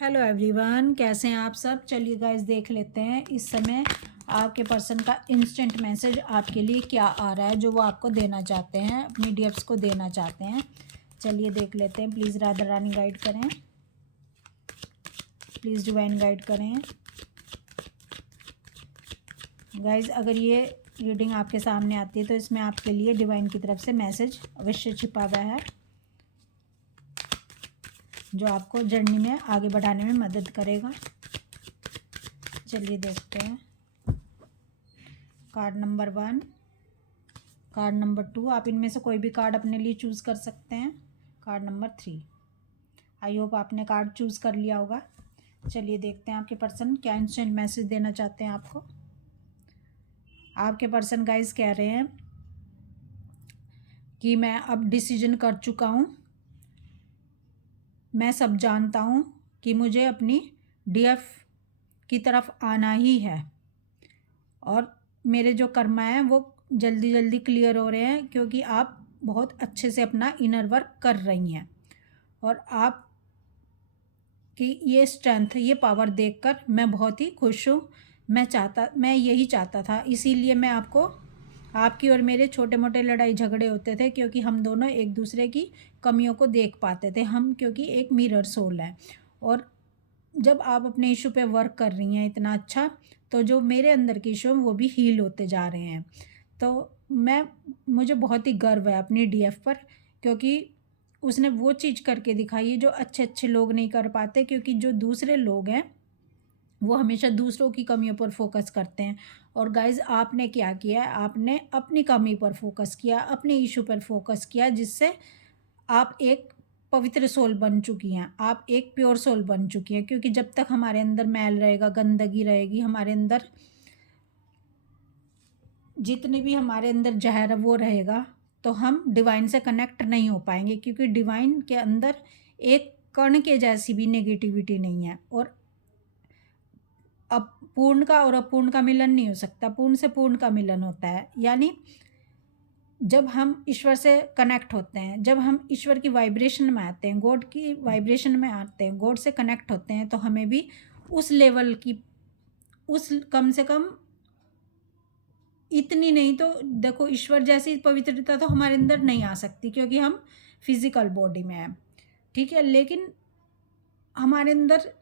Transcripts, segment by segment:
Hello everyone, कैसे हैं आप सब। चलिए गाइस देख लेते हैं इस समय आपके पर्सन का इंस्टेंट मैसेज आपके लिए क्या आ रहा है, जो वो आपको देना चाहते हैं, अपनी डीएफ्स को देना चाहते हैं। चलिए देख लेते हैं। प्लीज़ राधा रानी गाइड करें, प्लीज़ डिवाइन गाइड करें गाइस। अगर ये रीडिंग आपके सामने आती है तो इसमें आपके लिए डिवाइन की तरफ से मैसेज अवश्य छिपा हुआ है, जो आपको जर्नी में आगे बढ़ाने में मदद करेगा। चलिए देखते हैं। कार्ड नंबर 1, कार्ड नंबर 2, आप इनमें से कोई भी कार्ड अपने लिए चूज़ कर सकते हैं। कार्ड नंबर 3, आई होप आपने कार्ड चूज़ कर लिया होगा। चलिए देखते हैं आपके पर्सन क्या इंस्टेंट मैसेज देना चाहते हैं आपको। आपके पर्सन गाइस कह रहे हैं कि मैं अब डिसीजन कर चुका हूँ, मैं सब जानता हूँ कि मुझे अपनी डीएफ की तरफ आना ही है, और मेरे जो कर्मा हैं वो जल्दी जल्दी क्लियर हो रहे हैं, क्योंकि आप बहुत अच्छे से अपना इनर वर्क कर रही हैं। और आप कि ये स्ट्रेंथ, ये पावर देखकर मैं बहुत ही खुश हूँ। मैं यही चाहता था, इसीलिए मैं आपकी और मेरे छोटे मोटे लड़ाई झगड़े होते थे, क्योंकि हम दोनों एक दूसरे की कमियों को देख पाते थे। हम क्योंकि एक मिरर सोल है, और जब आप अपने इशू पे वर्क कर रही हैं इतना अच्छा, तो जो मेरे अंदर के इशू हैं वो भी हील होते जा रहे हैं। तो मुझे बहुत ही गर्व है अपनी डीएफ पर, क्योंकि उसने वो चीज़ करके दिखाई है जो अच्छे अच्छे लोग नहीं कर पाते। क्योंकि जो दूसरे लोग हैं वो हमेशा दूसरों की कमियों पर फोकस करते हैं, और गाइज आपने क्या किया है, आपने अपनी कमी पर फोकस किया, अपने इशू पर फोकस किया, जिससे आप एक पवित्र सोल बन चुकी हैं, आप एक प्योर सोल बन चुकी हैं। क्योंकि जब तक हमारे अंदर मैल रहेगा, गंदगी रहेगी, हमारे अंदर जितने भी हमारे अंदर जहर है वो रहेगा, तो हम डिवाइन से कनेक्ट नहीं हो पाएंगे। क्योंकि डिवाइन के अंदर एक कण के जैसी भी नेगेटिविटी नहीं है, और अब पूर्ण का और अपूर्ण का मिलन नहीं हो सकता, पूर्ण से पूर्ण का मिलन होता है। यानी जब हम ईश्वर से कनेक्ट होते हैं, जब हम ईश्वर की वाइब्रेशन में आते हैं, गॉड की वाइब्रेशन में आते हैं, गॉड से कनेक्ट होते हैं, तो हमें भी उस लेवल की, उस कम से कम इतनी नहीं तो देखो, ईश्वर जैसी पवित्रता तो हमारे अंदर नहीं आ सकती, क्योंकि हम फिजिकल बॉडी में हैं, ठीक है। लेकिन हमारे अंदर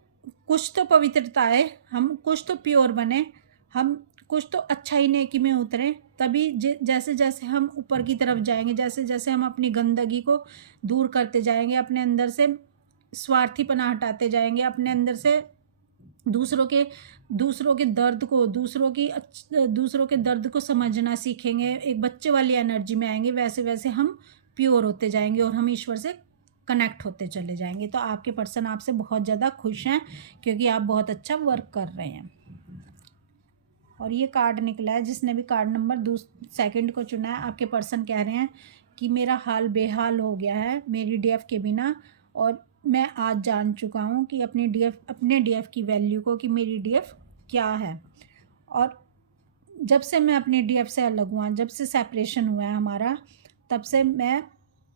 कुछ तो पवित्रता है, हम कुछ तो प्योर बने, हम कुछ तो अच्छा ही नेकी में उतरें। तभी जैसे जैसे हम ऊपर की तरफ जाएंगे, जैसे जैसे हम अपनी गंदगी को दूर करते जाएंगे, अपने अंदर से स्वार्थीपना हटाते जाएंगे, अपने अंदर से दूसरों के दर्द को, दूसरों के दर्द को समझना सीखेंगे, एक बच्चे वाली एनर्जी में आएंगे, वैसे वैसे हम प्योर होते जाएंगे और हम ईश्वर से कनेक्ट होते चले जाएंगे। तो आपके पर्सन आपसे बहुत ज़्यादा खुश हैं, क्योंकि आप बहुत अच्छा वर्क कर रहे हैं। और ये कार्ड निकला है, जिसने भी कार्ड नंबर सेकंड को चुना है, आपके पर्सन कह रहे हैं कि मेरा हाल बेहाल हो गया है मेरी डीएफ के बिना, और मैं आज जान चुका हूँ कि अपने डीएफ की वैल्यू को, कि मेरी डीएफ क्या है। और जब से मैं अपनी डीएफ से अलग हुआ, जब से सेपरेशन हुआ है हमारा, तब से मैं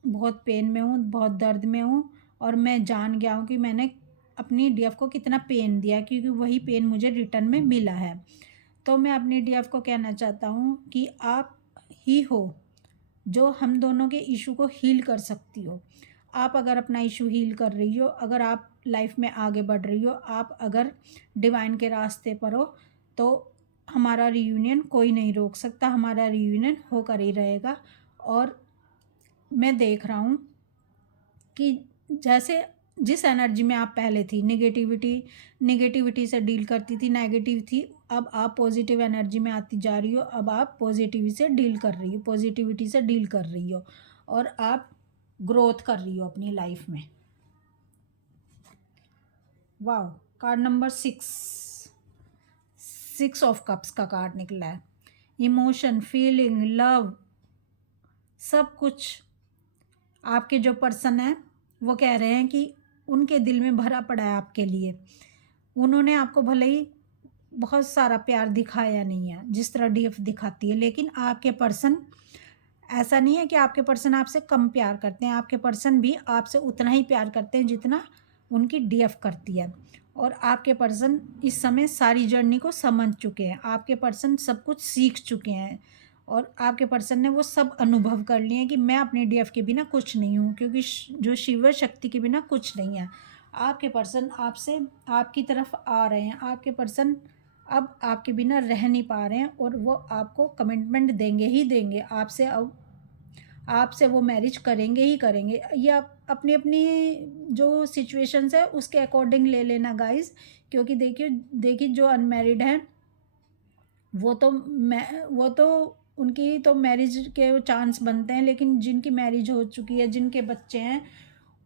बहुत पेन में हूँ, बहुत दर्द में हूँ, और मैं जान गया हूँ कि मैंने अपनी डीएफ को कितना पेन दिया, क्योंकि वही पेन मुझे रिटर्न में मिला है। तो मैं अपनी डीएफ को कहना चाहता हूँ कि आप ही हो जो हम दोनों के इशू को हील कर सकती हो। आप अगर अपना इशू हील कर रही हो, अगर आप लाइफ में आगे बढ़ रही हो, आप अगर डिवाइन के रास्ते पर हो, तो हमारा रियूनियन कोई नहीं रोक सकता, हमारा रियूनियन होकर ही रहेगा। और मैं देख रहा हूँ कि जैसे जिस एनर्जी में आप पहले थी, नेगेटिविटी से डील करती थी, नेगेटिव थी, अब आप पॉजिटिव एनर्जी में आती जा रही हो। अब आप पॉजिटिविटी से डील कर रही हो, और आप ग्रोथ कर रही हो अपनी लाइफ में। वाह, कार्ड नंबर 6 ऑफ कप्स का कार्ड निकला है। इमोशन, फीलिंग, लव, सब कुछ आपके जो पर्सन है वो कह रहे हैं कि उनके दिल में भरा पड़ा है आपके लिए। उन्होंने आपको भले ही बहुत सारा प्यार दिखाया नहीं है जिस तरह डीएफ दिखाती है, लेकिन आपके पर्सन, ऐसा नहीं है कि आपके पर्सन आपसे कम प्यार करते हैं, आपके पर्सन भी आपसे उतना ही प्यार करते हैं जितना उनकी डीएफ करती है। और आपके पर्सन इस समय सारी जर्नी को समझ चुके हैं, आपके पर्सन सब कुछ सीख चुके हैं और आपके पर्सन ने वो सब अनुभव कर लिए हैं कि मैं अपनी डीएफ के बिना कुछ नहीं हूँ, क्योंकि जो शिव शक्ति के बिना कुछ नहीं है। आपके पर्सन आपसे आपकी तरफ आ रहे हैं, आपके पर्सन अब आपके बिना रह नहीं पा रहे हैं और वो आपको कमिटमेंट देंगे ही देंगे, आपसे अब आपसे वो मैरिज करेंगे ही करेंगे। ये आप अपनी अपनी जो सिचुएशंस है उसके अकॉर्डिंग ले लेना गाइस, क्योंकि देखिए देखिए जो अनमैरिड हैं वो तो उनकी तो मैरिज के चांस बनते हैं, लेकिन जिनकी मैरिज हो चुकी है, जिनके बच्चे हैं,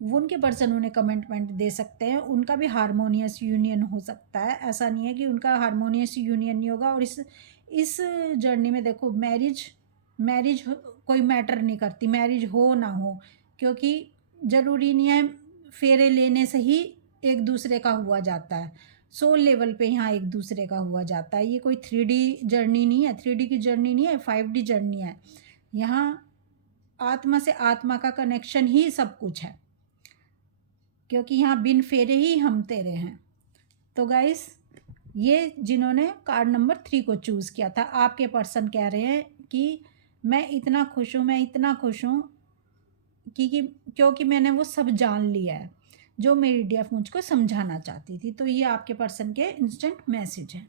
वो उनके पर्सन उन्हें कमिटमेंट दे सकते हैं, उनका भी हारमोनियस यूनियन हो सकता है। ऐसा नहीं है कि उनका हारमोनियस यूनियन नहीं होगा। और इस जर्नी में देखो मैरिज कोई मैटर नहीं करती, मैरिज हो ना हो, क्योंकि ज़रूरी नहीं है फेरे लेने से ही एक दूसरे का हुआ जाता है। सोल लेवल पे यहाँ एक दूसरे का हुआ जाता है। ये कोई 3D जर्नी नहीं है, 3D की जर्नी नहीं है, 5D जर्नी है। यहाँ आत्मा से आत्मा का कनेक्शन ही सब कुछ है, क्योंकि यहाँ बिन फेरे ही हम तेरे हैं। तो गाइस, ये जिन्होंने कार्ड नंबर 3 को चूज़ किया था, आपके पर्सन कह रहे हैं कि मैं इतना खुश हूँ, मैं इतना खुश हूँ क्योंकि मैंने वो सब जान लिया है जो मेरी डीएफ मुझको समझाना चाहती थी। तो ये आपके पर्सन के इंस्टेंट मैसेज है।